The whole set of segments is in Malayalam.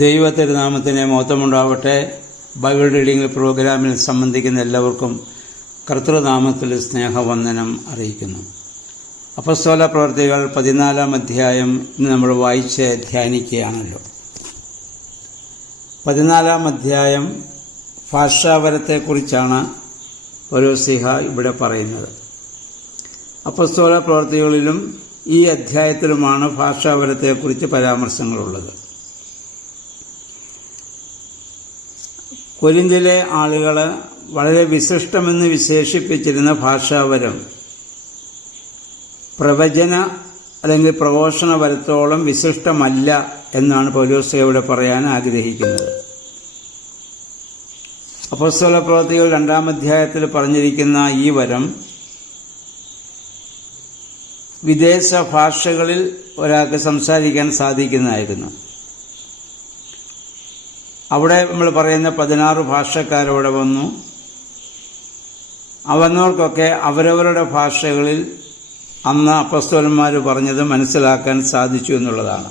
ദൈവത്തിരുനാമത്തിന് മഹത്വമുണ്ടാവട്ടെ. ബൈബിൾ റീഡിംഗ് പ്രോഗ്രാമിൽ സംബന്ധിക്കുന്ന എല്ലാവർക്കും കർത്തൃനാമത്തിൽ സ്നേഹവന്ദനം അറിയിക്കുന്നു. അപ്പോസ്തല പ്രവൃത്തികൾ 14-ാം അധ്യായം ഇന്ന് നമ്മൾ വായിച്ച് ധ്യാനിക്കുകയാണല്ലോ. 14-ാം അധ്യായം ഭാഷാവരത്തെക്കുറിച്ചാണ് പൗലോസ്ലീഹ ഇവിടെ പറയുന്നത്. അപ്പോസ്തല പ്രവൃത്തികളിലും ഈ അധ്യായത്തിലുമാണ് ഭാഷാവരത്തെക്കുറിച്ച് പരാമർശങ്ങളുള്ളത്. കൊരിന്തിലെ ആളുകൾ വളരെ വിശിഷ്ടമെന്ന് വിശേഷിപ്പിച്ചിരുന്ന ഭാഷാവരം പ്രവചന അല്ലെങ്കിൽ പ്രഘോഷണവരത്തോളം വിശിഷ്ടമല്ല എന്നാണ് പൗലോസ് ഇവിടെ പറയാൻ ആഗ്രഹിക്കുന്നത്. അപ്പോസ്തല പ്രവൃത്തികൾ 2-ാം അധ്യായത്തിൽ പറഞ്ഞിരിക്കുന്ന ഈ വരം വിദേശ ഭാഷകളിൽ ഒരാൾക്ക് സംസാരിക്കാൻ സാധിക്കുന്നതായിരുന്നു. അവിടെ നമ്മൾ പറയുന്ന 16 ഭാഷക്കാരവിടെ വന്നു. വന്നവർക്കൊക്കെ അവരവരുടെ ഭാഷകളിൽ അന്ന് അപ്പോസ്തലന്മാർ പറഞ്ഞത് മനസ്സിലാക്കാൻ സാധിച്ചു എന്നുള്ളതാണ്.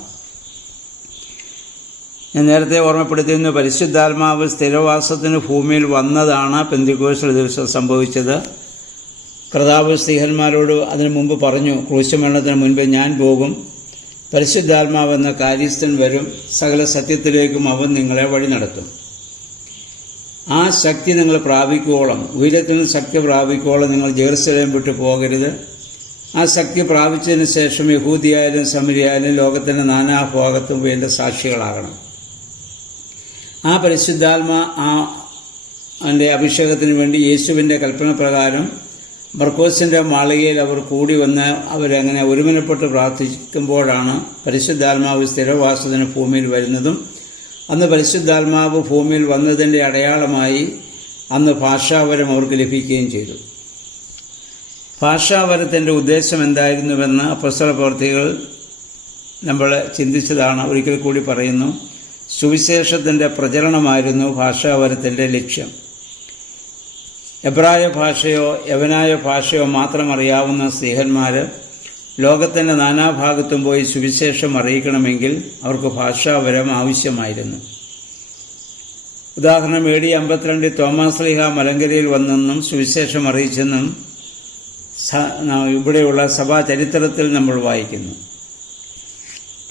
ഞാൻ നേരത്തെ ഓർമ്മപ്പെടുത്തിയിരുന്ന പരിശുദ്ധാത്മാവ് സ്ഥിരവാസത്തിന് ഭൂമിയിൽ വന്നതാണ് പെന്തക്കോസ്ത് ദിവസം സംഭവിച്ചത്. കർത്താവ് സ്ത്രീഹന്മാരോട് അതിനു മുമ്പ് പറഞ്ഞു, ക്രൂശമരണത്തിന് മുൻപ് ഞാൻ പോകും, പരിശുദ്ധാത്മാവെന്ന കാര്യസ്ഥൻ വരും, സകല സത്യത്തിലേക്കും അവൻ നിങ്ങളെ വഴി നടത്തും. ആ ശക്തി നിങ്ങൾ പ്രാപിക്കുവോളം, ഉയരത്തിൽ നിന്ന് ശക്തി പ്രാപിക്കുവോളം നിങ്ങൾ ജെറുസലേം വിട്ടു പോകരുത്. ആ ശക്തി പ്രാപിച്ചതിന് ശേഷം യഹൂദിയായാലും സമരിയായാലും ലോകത്തിൻ്റെ നാനാഭാഗത്തും എൻ്റെ സാക്ഷികളാകണം. ആ പരിശുദ്ധാത്മാ അതിൻ്റെ അഭിഷേകത്തിന് വേണ്ടി യേശുവിൻ്റെ കൽപ്പന പ്രകാരം മർക്കോസിൻ്റെ മാളികയിൽ അവർ കൂടി വന്ന് അവരങ്ങനെ ഒരുമനപ്പെട്ട് പ്രാർത്ഥിക്കുമ്പോഴാണ് പരിശുദ്ധാത്മാവ് സ്ഥിരവാസത്തിന് ഭൂമിയിൽ വരുന്നതും അന്ന് പരിശുദ്ധാത്മാവ് ഭൂമിയിൽ വന്നതിൻ്റെ അടയാളമായി അന്ന് ഭാഷാവരം അവർക്ക് ലഭിക്കുകയും ചെയ്തു. ഭാഷാവരത്തിൻ്റെ ഉദ്ദേശം എന്തായിരുന്നുവെന്ന് അപ്പോസ്തല പ്രവൃത്തികൾ നമ്മൾ ചിന്തിച്ചതാണ്. ഒരിക്കൽ കൂടി പറയുന്നു, സുവിശേഷത്തിൻ്റെ പ്രചരണമായിരുന്നു ഭാഷാവരത്തിൻ്റെ ലക്ഷ്യം. എബ്രായ ഭാഷയോ യവനായ ഭാഷയോ മാത്രം അറിയാവുന്ന സ്ത്രീഹന്മാർ ലോകത്തിൻ്റെ നാനാഭാഗത്തും പോയി സുവിശേഷം അറിയിക്കണമെങ്കിൽ അവർക്ക് ഭാഷാവരം ആവശ്യമായിരുന്നു. ഉദാഹരണം, AD 52 തോമാസ് ശ്ലീഹ മലങ്കരയിൽ വന്നെന്നും സുവിശേഷം അറിയിച്ചെന്നും ഇവിടെയുള്ള സഭാ ചരിത്രത്തിൽ നമ്മൾ വായിക്കുന്നു.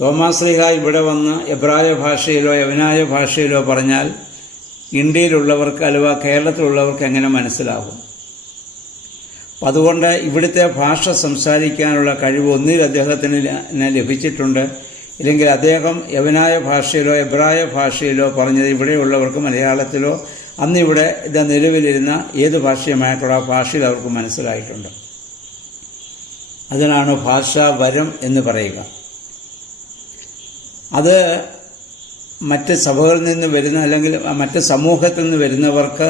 തോമാസ് ശ്ലീഹ ഇവിടെ വന്ന് എബ്രായ ഭാഷയിലോ യവനായ ഭാഷയിലോ പറഞ്ഞാൽ ഇന്ത്യയിലുള്ളവർക്ക് അഥവാ കേരളത്തിലുള്ളവർക്ക് എങ്ങനെ മനസ്സിലാകും? അതുകൊണ്ട് ഇവിടുത്തെ ഭാഷ സംസാരിക്കാനുള്ള കഴിവ് ഒന്നിൽ അദ്ദേഹത്തിന് ലഭിച്ചിട്ടുണ്ട്. ഇല്ലെങ്കിൽ അദ്ദേഹം യവനായ ഭാഷയിലോ എബ്രായ ഭാഷയിലോ പറഞ്ഞത് ഇവിടെയുള്ളവർക്ക് മലയാളത്തിലോ അന്നിവിടെ നിലവിലിരുന്ന ഏത് ഭാഷയുമായിട്ടുള്ള ഭാഷയിൽ അവർക്ക് മനസ്സിലായിട്ടുണ്ട്. അതിനാണ് ഭാഷാവരം എന്ന് പറയുക. അത് മറ്റ് സഭകളിൽ നിന്ന് വരുന്ന അല്ലെങ്കിൽ മറ്റ് സമൂഹത്തിൽ നിന്ന് വരുന്നവർക്ക്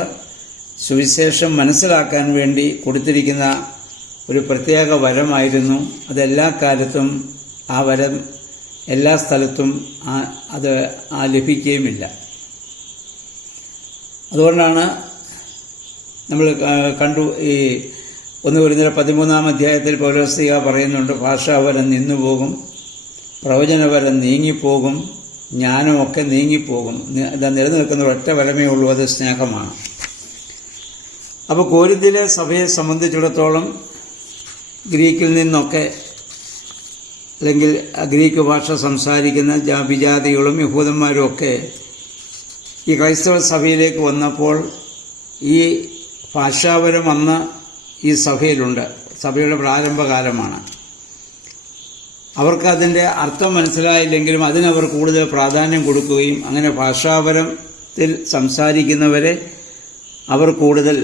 സുവിശേഷം മനസ്സിലാക്കാൻ വേണ്ടി കൊടുത്തിരിക്കുന്ന ഒരു പ്രത്യേക വരമായിരുന്നു. അതെല്ലാ കാലത്തും ആ വരം എല്ലാ സ്ഥലത്തും അത് ലഭിക്കുകയുമില്ല. അതുകൊണ്ടാണ് നമ്മൾ കണ്ടു, ഈ 1 കൊരിന്ത്യർ 13-ാം അധ്യായത്തിൽ പൗലോസ്ലീഹ പറയുന്നുണ്ട്, ഭാഷാവരം നിന്നുപോകും, പ്രവചനവരം നീങ്ങിപ്പോകും, ജ്ഞാനമൊക്കെ നീങ്ങിപ്പോകും. നിലനിൽക്കുന്ന ഒറ്റ വരമേ ഉള്ളൂ, അത് സ്നേഹമാണ്. അപ്പോൾ കൊരിന്തിലെ സഭയെ സംബന്ധിച്ചിടത്തോളം ഗ്രീക്കിൽ നിന്നൊക്കെ അല്ലെങ്കിൽ ഗ്രീക്ക് ഭാഷ സംസാരിക്കുന്ന വിജാതികളും യഹൂദന്മാരും ഒക്കെ ഈ ക്രൈസ്തവ സഭയിലേക്ക് വന്നപ്പോൾ ഈ ഭാഷാവരം അന്ന് ഈ സഭയിലുണ്ട്. സഭയുടെ പ്രാരംഭകാലമാണ്. അവർക്ക് അതിൻ്റെ അർത്ഥം മനസ്സിലായില്ലെങ്കിലും അതിനവർ കൂടുതൽ പ്രാധാന്യം കൊടുക്കുകയും അങ്ങനെ ഭാഷാവരത്തിൽ സംസാരിക്കുന്നവരെ അവർ കൂടുതൽ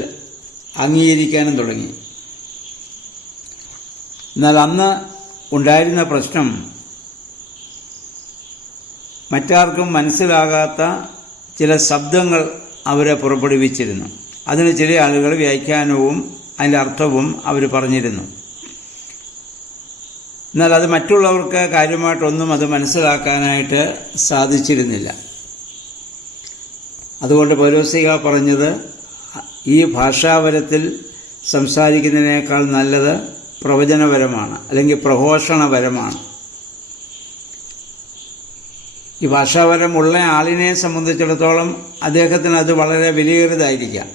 അംഗീകരിക്കാനും തുടങ്ങി. എന്നാൽ അന്ന് ഉണ്ടായിരുന്ന പ്രശ്നം, മറ്റാർക്കും മനസ്സിലാകാത്ത ചില ശബ്ദങ്ങൾ അവരെ പുറപ്പെടുവിച്ചിരുന്നു. അതിന് ചില ആളുകൾ വ്യാഖ്യാനവും അതിൻ്റെ അർത്ഥവും അവർ പറഞ്ഞിരുന്നു. എന്നാൽ അത് മറ്റുള്ളവർക്ക് കാര്യമായിട്ടൊന്നും അത് മനസ്സിലാക്കാനായിട്ട് സാധിച്ചിരുന്നില്ല. അതുകൊണ്ട് പൗലോസ്ലീഹ പറഞ്ഞത്, ഈ ഭാഷാവരത്തിൽ സംസാരിക്കുന്നതിനേക്കാൾ നല്ലത് പ്രവചനപരമാണ് അല്ലെങ്കിൽ പ്രഘോഷണപരമാണ്. ഈ ഭാഷാപരമുള്ള ആളിനെ സംബന്ധിച്ചിടത്തോളം അദ്ദേഹത്തിന് അത് വളരെ വിലയേറിയതായിരിക്കാം.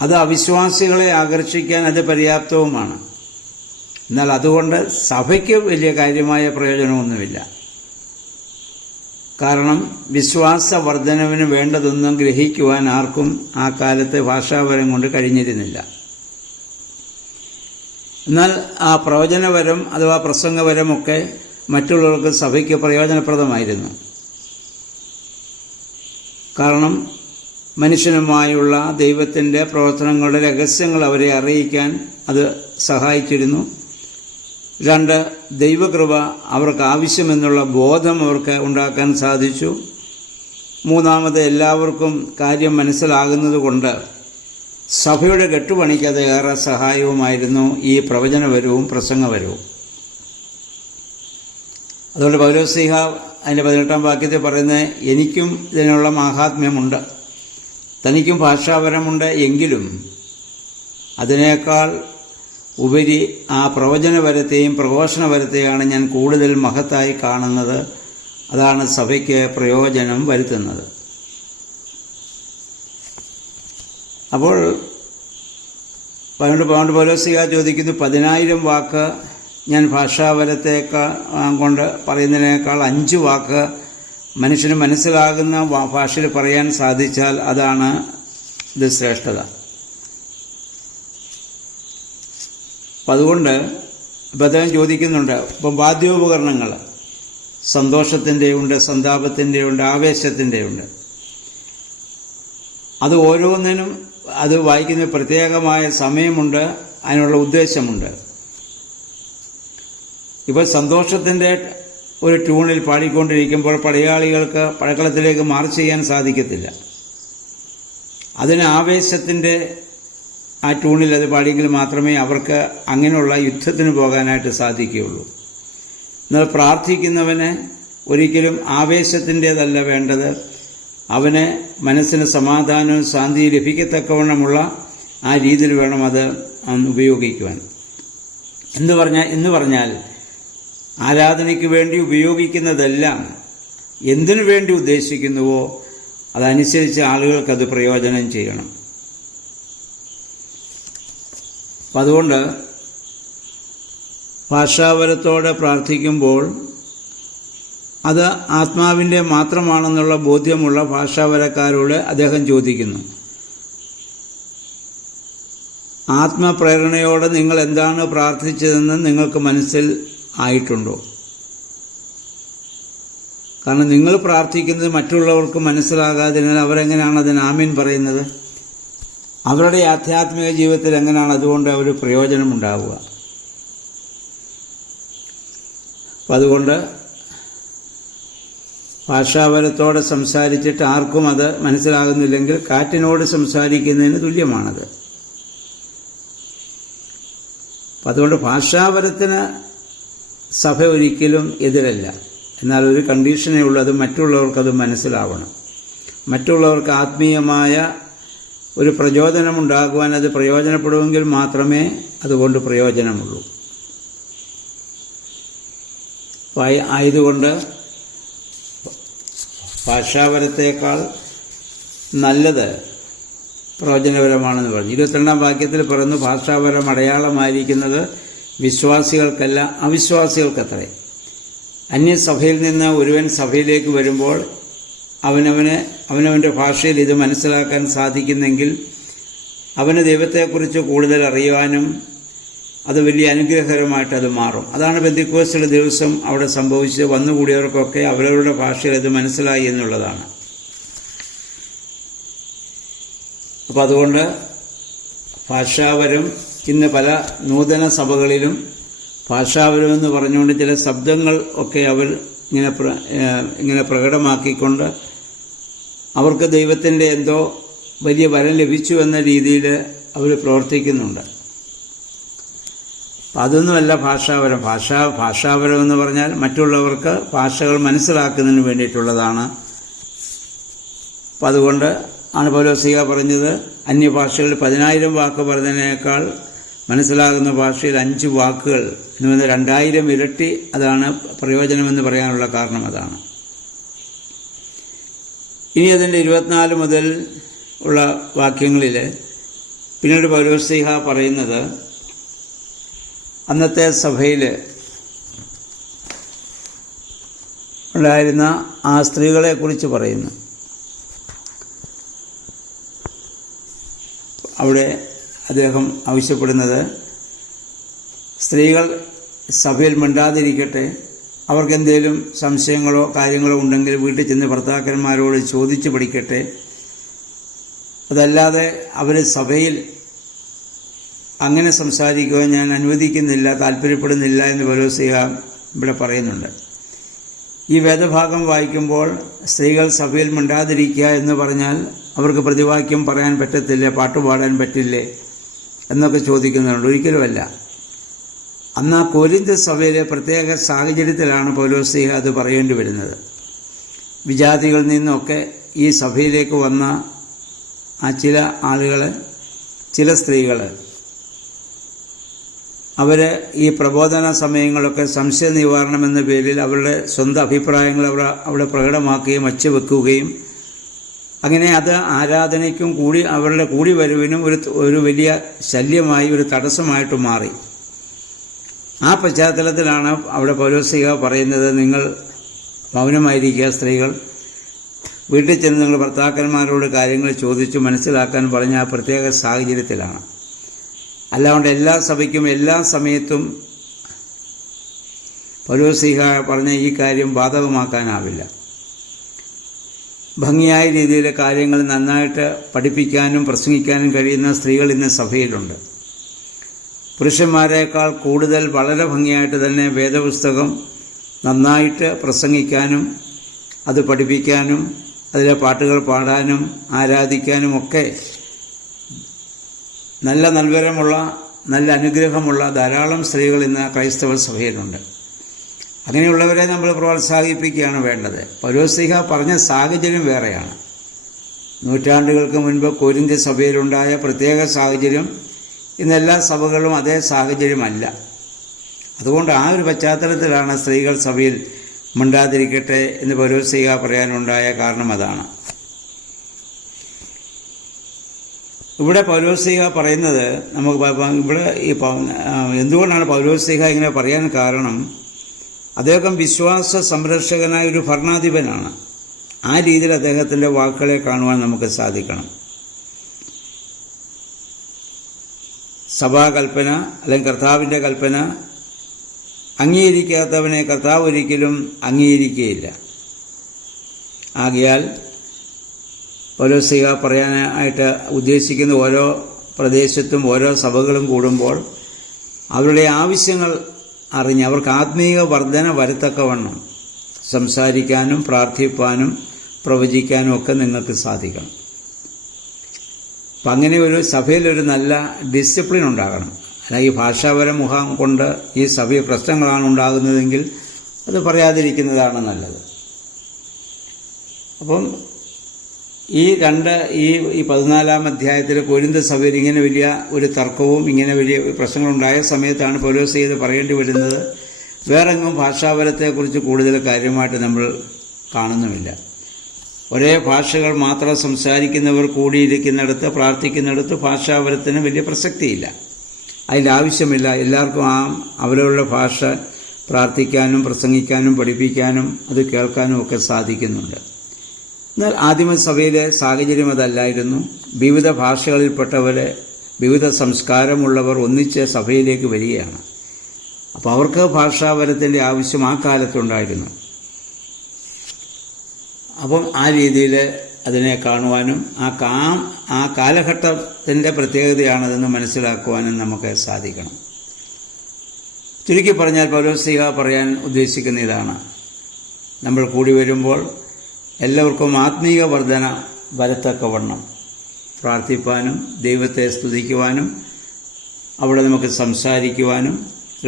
അത് അവിശ്വാസികളെ ആകർഷിക്കാൻ അത് പര്യാപ്തവുമാണ്. എന്നാൽ അതുകൊണ്ട് സഭയ്ക്ക് വലിയ കാര്യമായ പ്രയോജനമൊന്നുമില്ല. കാരണം വിശ്വാസവർദ്ധനവിന് വേണ്ടതൊന്നും ഗ്രഹിക്കുവാൻ ആർക്കും ആ കാലത്ത് ഭാഷാപരം കൊണ്ട് കഴിഞ്ഞിരുന്നില്ല. എന്നാൽ ആ പ്രവചനപരം അഥവാ പ്രസംഗപരമൊക്കെ മറ്റുള്ളവർക്ക് സഭയ്ക്ക് പ്രയോജനപ്രദമായിരുന്നു. കാരണം മനുഷ്യനുമായുള്ള ദൈവത്തിൻ്റെ പ്രവർത്തനങ്ങളുടെ രഹസ്യങ്ങൾ അവരെ അറിയിക്കാൻ അത് സഹായിച്ചിരുന്നു. 2, ദൈവകൃപ അവർക്ക് ആവശ്യമെന്നുള്ള ബോധം അവർക്ക് ഉണ്ടാക്കാൻ സാധിച്ചു. 3, എല്ലാവർക്കും കാര്യം മനസ്സിലാകുന്നത് കൊണ്ട് സഭയുടെ കെട്ടുപണിക്ക് അത് ഏറെ സഹായവുമായിരുന്നു ഈ പ്രവചനപരവും പ്രസംഗപരവും. അതുകൊണ്ട് പൗലോസ്ലീഹ അതിൻ്റെ 18-ാം വാക്യത്തിൽ പറയുന്നത്, എനിക്കും ഇതിനുള്ള മാഹാത്മ്യമുണ്ട്, തനിക്കും ഭാഷാപരമുണ്ട്, എങ്കിലും അതിനേക്കാൾ ഉപരി ആ പ്രവചനപരത്തെയും പ്രഘോഷണപരത്തെയാണ് ഞാൻ കൂടുതൽ മഹത്തായി കാണുന്നത്. അതാണ് സഭയ്ക്ക് പ്രയോജനം വരുത്തുന്നത്. അപ്പോൾ പൗണ്ട് പൗലോസ്ലീഹ ചോദിക്കുന്നു, 10,000 വാക്ക് ഞാൻ ഭാഷാപരത്തേക്കാൾ കൊണ്ട് പറയുന്നതിനേക്കാൾ 5 വാക്ക് മനുഷ്യന് മനസ്സിലാകുന്ന ഭാഷയിൽ പറയാൻ സാധിച്ചാൽ അതാണ് ഇത് ശ്രേഷ്ഠത. അപ്പം അതുകൊണ്ട് ഇപ്പം അദ്ദേഹം ചോദിക്കുന്നുണ്ട്, ഇപ്പം വാദ്യോപകരണങ്ങൾ സന്തോഷത്തിൻ്റെയുണ്ട്, സന്താപത്തിൻ്റെയുണ്ട്, ആവേശത്തിൻ്റെയുണ്ട്. അത് ഓരോന്നിനും അത് വായിക്കുന്ന പ്രത്യേകമായ സമയമുണ്ട്, അതിനുള്ള ഉദ്ദേശമുണ്ട്. ഇപ്പോൾ സന്തോഷത്തിൻ്റെ ഒരു ട്യൂണിൽ പാടിക്കൊണ്ടിരിക്കുമ്പോൾ പടയാളികൾക്ക് പടക്കളത്തിലേക്ക് മാർച്ച് ചെയ്യാൻ സാധിക്കത്തില്ല. അതിന് ആവേശത്തിൻ്റെ ആ ട്യൂണിൽ അത് പാടിയെങ്കിൽ മാത്രമേ അവർക്ക് അങ്ങനെയുള്ള യുദ്ധത്തിന് പോകാനായിട്ട് സാധിക്കുകയുള്ളൂ. എന്നാൽ പ്രാർത്ഥിക്കുന്നവന് ഒരിക്കലും ആവേശത്തിൻ്റേതല്ല വേണ്ടത്. അവന് മനസ്സിന് സമാധാനവും ശാന്തിയും ലഭിക്കത്തക്കവണ്ണമുള്ള ആ രീതിയിൽ വേണം അത് ഉപയോഗിക്കുവാൻ. എന്ന് പറഞ്ഞാൽ ആരാധനയ്ക്ക് വേണ്ടി ഉപയോഗിക്കുന്നതെല്ലാം എന്തിനു വേണ്ടി ഉദ്ദേശിക്കുന്നുവോ അതനുസരിച്ച് ആളുകൾക്കത് പ്രയോജനം ചെയ്യണം. അപ്പം അതുകൊണ്ട് ഭാഷാപരത്തോടെ പ്രാർത്ഥിക്കുമ്പോൾ അത് ആത്മാവിൻ്റെ മാത്രമാണെന്നുള്ള ബോധ്യമുള്ള ഭാഷാപരക്കാരോട് അദ്ദേഹം ചോദിക്കുന്നു, ആത്മപ്രേരണയോടെ നിങ്ങൾ എന്താണ് പ്രാർത്ഥിച്ചതെന്ന് നിങ്ങൾക്ക് മനസ്സിൽ ആയിട്ടുണ്ടോ? കാരണം നിങ്ങൾ പ്രാർത്ഥിക്കുന്നത് മറ്റുള്ളവർക്ക് മനസ്സിലാകാതിരുന്നാൽ അവരെങ്ങനെയാണ് അതിന് ആമീൻ പറയുന്നത്? അവരുടെ ആധ്യാത്മിക ജീവിതത്തിൽ എങ്ങനെയാണ് അതുകൊണ്ട് അവർ പ്രയോജനമുണ്ടാവുക? അപ്പം അതുകൊണ്ട് ഭാഷാപരത്തോടെ സംസാരിച്ചിട്ട് ആർക്കും അത് മനസ്സിലാകുന്നില്ലെങ്കിൽ കാറ്റിനോട് സംസാരിക്കുന്നതിന് തുല്യമാണത്. അപ്പം അതുകൊണ്ട് ഭാഷാപരത്തിന് സഭ ഒരിക്കലും എതിരല്ല. എന്നാൽ ഒരു കണ്ടീഷനേ ഉള്ളൂ, അത് മറ്റുള്ളവർക്കത് മനസ്സിലാവണം. മറ്റുള്ളവർക്ക് ആത്മീയമായ ഒരു പ്രചോദനമുണ്ടാകുവാൻ അത് പ്രയോജനപ്പെടുമെങ്കിൽ മാത്രമേ അതുകൊണ്ട് പ്രയോജനമുള്ളൂ. ആയതുകൊണ്ട് ഭാഷാപരത്തേക്കാൾ നല്ലത് പ്രവചനപരമാണെന്ന് പറഞ്ഞു. 22-ാം വാക്യത്തിൽ പറയുന്നു, ഭാഷാപരം അടയാളമായിരിക്കുന്നത് വിശ്വാസികൾക്കല്ല അവിശ്വാസികൾക്കത്രേ. അന്യസഭയിൽ നിന്ന് ഒരുവൻ സഭയിലേക്ക് വരുമ്പോൾ അവനവൻ്റെ ഭാഷയിൽ ഇത് മനസ്സിലാക്കാൻ സാധിക്കുന്നെങ്കിൽ അവന് ദൈവത്തെക്കുറിച്ച് കൂടുതൽ അറിയുവാനും അത് വലിയ അനുഗ്രഹകരമായിട്ട് അത് മാറും. അതാണ് പെന്തക്കോസ്തുടെ ദിവസം അവിടെ സംഭവിച്ചത്. വന്നുകൂടിയവർക്കൊക്കെ അവരവരുടെ ഭാഷയിൽ ഇത് മനസ്സിലായി എന്നുള്ളതാണ്. അപ്പോൾ അതുകൊണ്ട് ഭാഷാപരം ഇന്ന് പല നൂതന സഭകളിലും ഭാഷാപരമെന്ന് പറഞ്ഞുകൊണ്ട് ചില ശബ്ദങ്ങൾ ഒക്കെ അവർ ഇങ്ങനെ പ്രകടമാക്കിക്കൊണ്ട് അവർക്ക് ദൈവത്തിൻ്റെ എന്തോ വലിയ വരം ലഭിച്ചു എന്ന രീതിയിൽ അവർ പ്രവർത്തിക്കുന്നുണ്ട്. അതൊന്നുമല്ല ഭാഷാപരം. ഭാഷാപരം എന്ന് പറഞ്ഞാൽ മറ്റുള്ളവർക്ക് ഭാഷകൾ മനസ്സിലാക്കുന്നതിന് വേണ്ടിയിട്ടുള്ളതാണ്. അപ്പം അതുകൊണ്ട് ആണ് പൗലോസ്ലീഹ പറഞ്ഞത്, അന്യഭാഷകളിൽ 10,000 വാക്ക് പറഞ്ഞതിനേക്കാൾ മനസ്സിലാകുന്ന ഭാഷയിൽ 5 വാക്കുകൾ എന്ന് 2000 ഇരട്ടി അതാണ് പ്രയോജനമെന്ന് പറയാനുള്ള കാരണം അതാണ്. ഇനി അതിൻ്റെ 24 മുതൽ ഉള്ള വാക്യങ്ങളിൽ പിന്നീട് പൗലോസ്ലീഹ പറയുന്നത് അന്നത്തെ സഭയിൽ ഉണ്ടായിരുന്ന ആ സ്ത്രീകളെക്കുറിച്ച് പറയുന്നു. അവിടെ അദ്ദേഹം ആവശ്യപ്പെടുന്നത് സ്ത്രീകൾ സഭയിൽ മിണ്ടാതിരിക്കട്ടെ, അവർക്കെന്തെങ്കിലും സംശയങ്ങളോ കാര്യങ്ങളോ ഉണ്ടെങ്കിൽ വീട്ടിൽ ചെന്ന് ഭർത്താക്കന്മാരോട് ചോദിച്ച് പഠിക്കട്ടെ. അതല്ലാതെ അവർ സഭയിൽ അങ്ങനെ സംസാരിക്കുക ഞാൻ അനുവദിക്കുന്നില്ല, താല്പര്യപ്പെടുന്നില്ല എന്ന് പൗലോസ്ലീഹ ഇവിടെ പറയുന്നുണ്ട്. ഈ വേദഭാഗം വായിക്കുമ്പോൾ സ്ത്രീകൾ സഭയിൽ മിണ്ടാതിരിക്കുക എന്ന് പറഞ്ഞാൽ അവർക്ക് പ്രതിവാക്യം പറയാൻ പറ്റത്തില്ല, പാട്ടുപാടാൻ പറ്റില്ലേ എന്നൊക്കെ ചോദിക്കുന്നുണ്ട്. ഒരിക്കലുമല്ല. അന്ന് ആ കൊരിന്ത് സഭയിലെ പ്രത്യേക സാഹചര്യത്തിലാണ് പൗലോസ്ലീഹ അത് പറയേണ്ടി വരുന്നത്. വിജാതികളിൽ നിന്നൊക്കെ ഈ സഭയിലേക്ക് വന്ന ആ ചില ആളുകൾ, ചില സ്ത്രീകൾ, അവർ ഈ പ്രബോധന സമയങ്ങളൊക്കെ സംശയ നിവാരണം എന്ന പേരിൽ അവരുടെ സ്വന്തം അഭിപ്രായങ്ങൾ അവിടെ പ്രകടമാക്കുകയും വച്ചുവെക്കുകയും അങ്ങനെ അത് ആരാധനയ്ക്കും കൂടി അവരുടെ കൂടി വരവിനും ഒരു വലിയ ശല്യമായി, ഒരു തടസ്സമായിട്ട് മാറി. ആ പശ്ചാത്തലത്തിലാണ് അവിടെ പൗലോസ്ലീഹ പറയുന്നത്, നിങ്ങൾ മൗനമായിരിക്കുക സ്ത്രീകൾ, വീട്ടിൽ ചെന്ന് നിങ്ങൾ ഭർത്താക്കന്മാരോട് കാര്യങ്ങൾ ചോദിച്ചു മനസ്സിലാക്കാൻ പറഞ്ഞ ആ പ്രത്യേക സാഹചര്യത്തിലാണ്. അല്ലാണ്ട് എല്ലാ സഭയ്ക്കും എല്ലാ സമയത്തും പൗലോസ്ലീഹ പറഞ്ഞ ഈ കാര്യം ബാധകമാക്കാനാവില്ല. ഭംഗിയായ രീതിയിൽ കാര്യങ്ങൾ നന്നായിട്ട് പഠിപ്പിക്കാനും പ്രസംഗിക്കാനും കഴിയുന്ന സ്ത്രീകൾ ഇന്ന് സഭയിലുണ്ട്. പുരുഷന്മാരെക്കാൾ കൂടുതൽ വളരെ ഭംഗിയായിട്ട് തന്നെ വേദപുസ്തകം നന്നായിട്ട് പ്രസംഗിക്കാനും അത് പഠിപ്പിക്കാനും അതിലെ പാട്ടുകൾ പാടാനും ആരാധിക്കാനും ഒക്കെ നല്ല നൽവരമുള്ള, നല്ല അനുഗ്രഹമുള്ള ധാരാളം സ്ത്രീകൾ ഇന്ന് ക്രൈസ്തവ സഭയിലുണ്ട്. അങ്ങനെയുള്ളവരെ നമ്മൾ പ്രോത്സാഹിപ്പിക്കുകയാണ് വേണ്ടത്. പൗലോസ്ലീഹ പറഞ്ഞ സാഹചര്യം വേറെയാണ്. നൂറ്റാണ്ടുകൾക്ക് മുൻപ് കൊരിന്ത് സഭയിലുണ്ടായ പ്രത്യേക സാഹചര്യം ഇന്നെല്ലാ സഭകളിലും അതേ സാഹചര്യമല്ല. അതുകൊണ്ട് ആ ഒരു പശ്ചാത്തലത്തിലാണ് സ്ത്രീകൾ സഭയിൽ മിണ്ടാതിരിക്കട്ടെ എന്ന് പൗലോസ്ലീഹ പറയാനുണ്ടായ കാരണം അതാണ്. ഇവിടെ പൗലോസ്ലീഹ പറയുന്നത് ഇവിടെ എന്തുകൊണ്ടാണ് പൗലോസ്ലീഹ ഇങ്ങനെ പറയാൻ കാരണം, അദ്ദേഹം വിശ്വാസ സംരക്ഷകനായ ഒരു ഭരണാധിപനാണ്. ആ രീതിയിൽ അദ്ദേഹത്തിൻ്റെ വാക്കുകളെ കാണുവാൻ നമുക്ക് സാധിക്കണം. സഭാകൽപ്പന അല്ലെങ്കിൽ കർത്താവിൻ്റെ കൽപ്പന അംഗീകരിക്കാത്തവനെ കർത്താവ് ഒരിക്കലും അംഗീകരിക്കുകയില്ല. ആകയാൽ പൗലോസ്ലീഹ പറയാനായിട്ട് ഉദ്ദേശിക്കുന്ന ഓരോ പ്രദേശത്തും ഓരോ സഭകളും കൂടുമ്പോൾ അവരുടെ ആവശ്യങ്ങൾ അറിഞ്ഞ് അവർക്ക് ആത്മീയ വർധന വരത്തക്കവണ്ണം സംസാരിക്കാനും പ്രാർത്ഥിപ്പാനും പ്രവചിക്കാനും ഒക്കെ നിങ്ങൾക്ക് സാധിക്കണം. അപ്പം അങ്ങനെ ഒരു സഭയിലൊരു നല്ല ഡിസിപ്ലിൻ ഉണ്ടാകണം. അല്ലെങ്കിൽ ഈ ഭാഷാപര മുഖം കൊണ്ട് ഈ സഭയിൽ പ്രശ്നങ്ങളാണ് ഉണ്ടാകുന്നതെങ്കിൽ അത് പറയാതിരിക്കുന്നതാണ് നല്ലത്. അപ്പം ഈ 14-ാം അധ്യായത്തിൽ കൊരിന്ത് സഭയിൽ ഇങ്ങനെ വലിയ ഒരു തർക്കവും ഇങ്ങനെ വലിയ പ്രശ്നങ്ങളുണ്ടായ സമയത്താണ് പൗലോസ്ലീഹ ഇത് പറയേണ്ടി വരുന്നത്. വേറെങ്ങും ഭാഷാപരത്തെക്കുറിച്ച് കൂടുതൽ കാര്യമായിട്ട് നമ്മൾ കാണുന്നുമില്ല. ഒരേ ഭാഷകൾ മാത്രം സംസാരിക്കുന്നവർ കൂടിയിരിക്കുന്നിടത്ത് പ്രാർത്ഥിക്കുന്നിടത്ത് ഭാഷാപരത്തിന് വലിയ പ്രസക്തിയില്ല, അതിൻ്റെ ആവശ്യമില്ല. എല്ലാവർക്കും അവരവരുടെ ഭാഷ പ്രാർത്ഥിക്കാനും പ്രസംഗിക്കാനും പഠിപ്പിക്കാനും അത് കേൾക്കാനും ഒക്കെ സാധിക്കുന്നുണ്ട്. എന്നാൽ ആദിമസഭയിലെ സാഹചര്യം അതല്ലായിരുന്നു. വിവിധ ഭാഷകളിൽപ്പെട്ടവരെ, വിവിധ സംസ്കാരമുള്ളവർ ഒന്നിച്ച് സഭയിലേക്ക് വരികയാണ്. അപ്പോൾ അവർക്ക് ഭാഷാപരത്തിൻ്റെ ആവശ്യം ആ കാലത്തുണ്ടായിരുന്നു. അപ്പം ആ രീതിയിൽ അതിനെ കാണുവാനും ആ കാലഘട്ടത്തിൻ്റെ പ്രത്യേകതയാണതെന്ന് മനസ്സിലാക്കുവാനും നമുക്ക് സാധിക്കണം. ചുരുക്കി പറഞ്ഞാൽ പൗലോസ്ലീഹ പറയാൻ ഉദ്ദേശിക്കുന്ന ഇതാണ്, നമ്മൾ കൂടി വരുമ്പോൾ എല്ലാവർക്കും ആത്മീയ വർധന വരത്തക്കവണ്ണം പ്രാർത്ഥിപ്പാനും ദൈവത്തെ സ്തുതിക്കുവാനും അവിടെ നമുക്ക് സംസാരിക്കുവാനും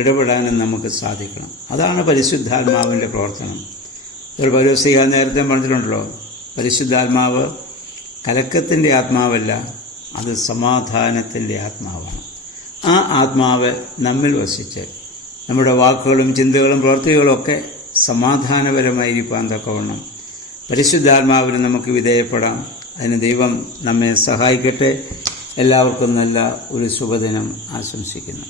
ഇടപെടാനും നമുക്ക് സാധിക്കണം. അതാണ് പരിശുദ്ധാത്മാവിൻ്റെ പ്രവർത്തനം. ഒരു പൗലോസ്ലീഹ നേരത്തെ പറഞ്ഞിട്ടുണ്ടല്ലോ, പരിശുദ്ധാത്മാവ് കലക്കത്തിൻ്റെ ആത്മാവല്ല, അത് സമാധാനത്തിൻ്റെ ആത്മാവാണ്. ആ ആത്മാവ് നമ്മിൽ വസിച്ച് നമ്മുടെ വാക്കുകളും ചിന്തകളും പ്രവൃത്തികളും ഒക്കെ സമാധാനപരമായിരിക്കാൻ തക്കവണ്ണം പരിശുദ്ധാത്മാവിന് നമുക്ക് വിധേയപ്പെടാം. അതിന് ദൈവം നമ്മെ സഹായിക്കട്ടെ. എല്ലാവർക്കും നല്ല ഒരു ശുഭദിനം ആശംസിക്കുന്നു.